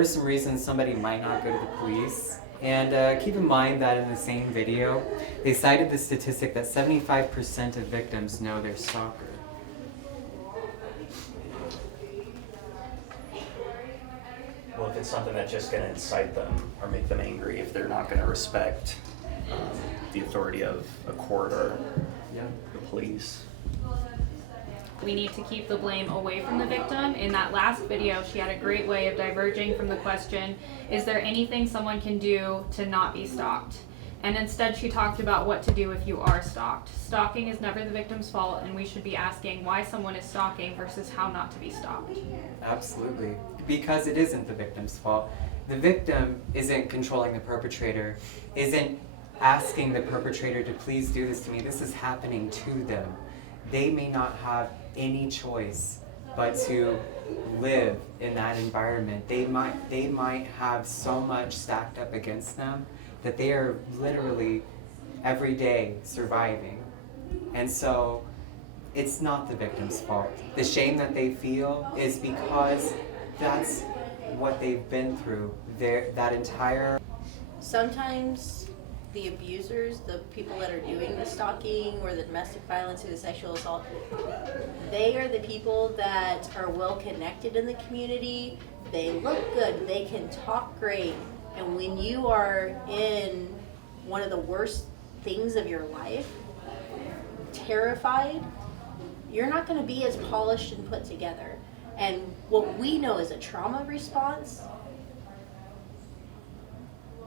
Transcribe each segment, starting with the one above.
are some reasons somebody might not go to the police. And keep in mind that in the same video, they cited the statistic that 75% of victims know their stalker. Well, if it's something that's just going to incite them or make them angry, if they're not going to respect the authority of a court or the police. We need to keep the blame away from the victim. In that last video, she had a great way of diverging from the question, is there anything someone can do to not be stalked? And instead she talked about what to do if you are stalked. Stalking is never the victim's fault, and we should be asking why someone is stalking versus how not to be stalked. Absolutely. Because it isn't the victim's fault. The victim isn't controlling the perpetrator, isn't asking the perpetrator to please do this to me. This is happening to them. They may not have any choice but to live in that environment. They might have so much stacked up against them that they are literally every day surviving. And so it's not the victim's fault. The shame that they feel is because that's what they've been through that entire... Sometimes the abusers, the people that are doing the stalking or the domestic violence or the sexual assault, they are the people that are well connected in the community. They look good, they can talk great, and when you are in one of the worst things of your life, terrified, you're not going to be as polished and put together. And what we know is a trauma response,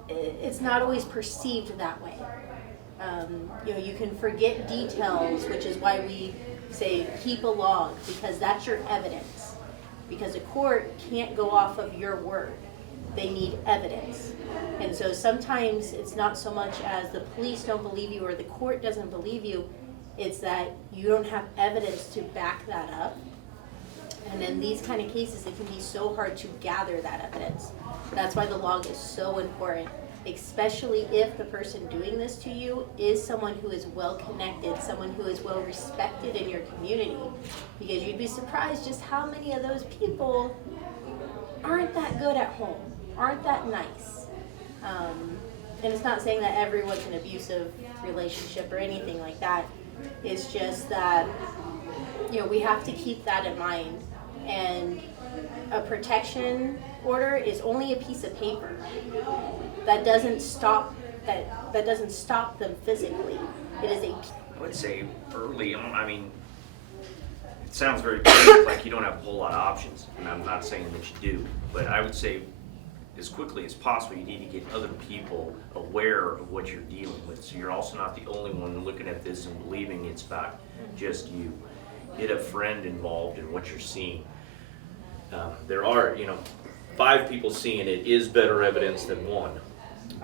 it's not always perceived that way. You can forget details, which is why we say keep a log, because that's your evidence. Because a court can't go off of your word. They need evidence. And so sometimes it's not so much as the police don't believe you or the court doesn't believe you, it's that you don't have evidence to back that up. And in these kind of cases, it can be so hard to gather that evidence. That's why the log is so important, especially if the person doing this to you is someone who is well connected, someone who is well respected in your community. Because you'd be surprised just how many of those people aren't that good at home, aren't that nice. And it's not saying that everyone's an abusive relationship or anything like that. It's just that, we have to keep that in mind. And a protection order is only a piece of paper. That doesn't stop that doesn't stop them physically. It is I would say early on, it sounds very basic, like you don't have a whole lot of options, and I'm not saying that you do, but I would say as quickly as possible you need to get other people aware of what you're dealing with, so you're also not the only one looking at this and believing it's about just you. Get a friend involved in what you're seeing. There are, 5 people seeing it is better evidence than 1.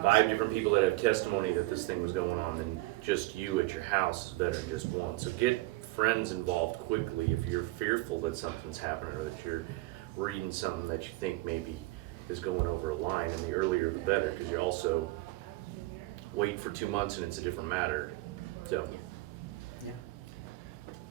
5 different people that have testimony that this thing was going on than just you at your house is better than just 1. So get friends involved quickly if you're fearful that something's happening or that you're reading something that you think maybe is going over a line, and the earlier the better, because you also wait for 2 months and it's a different matter. So.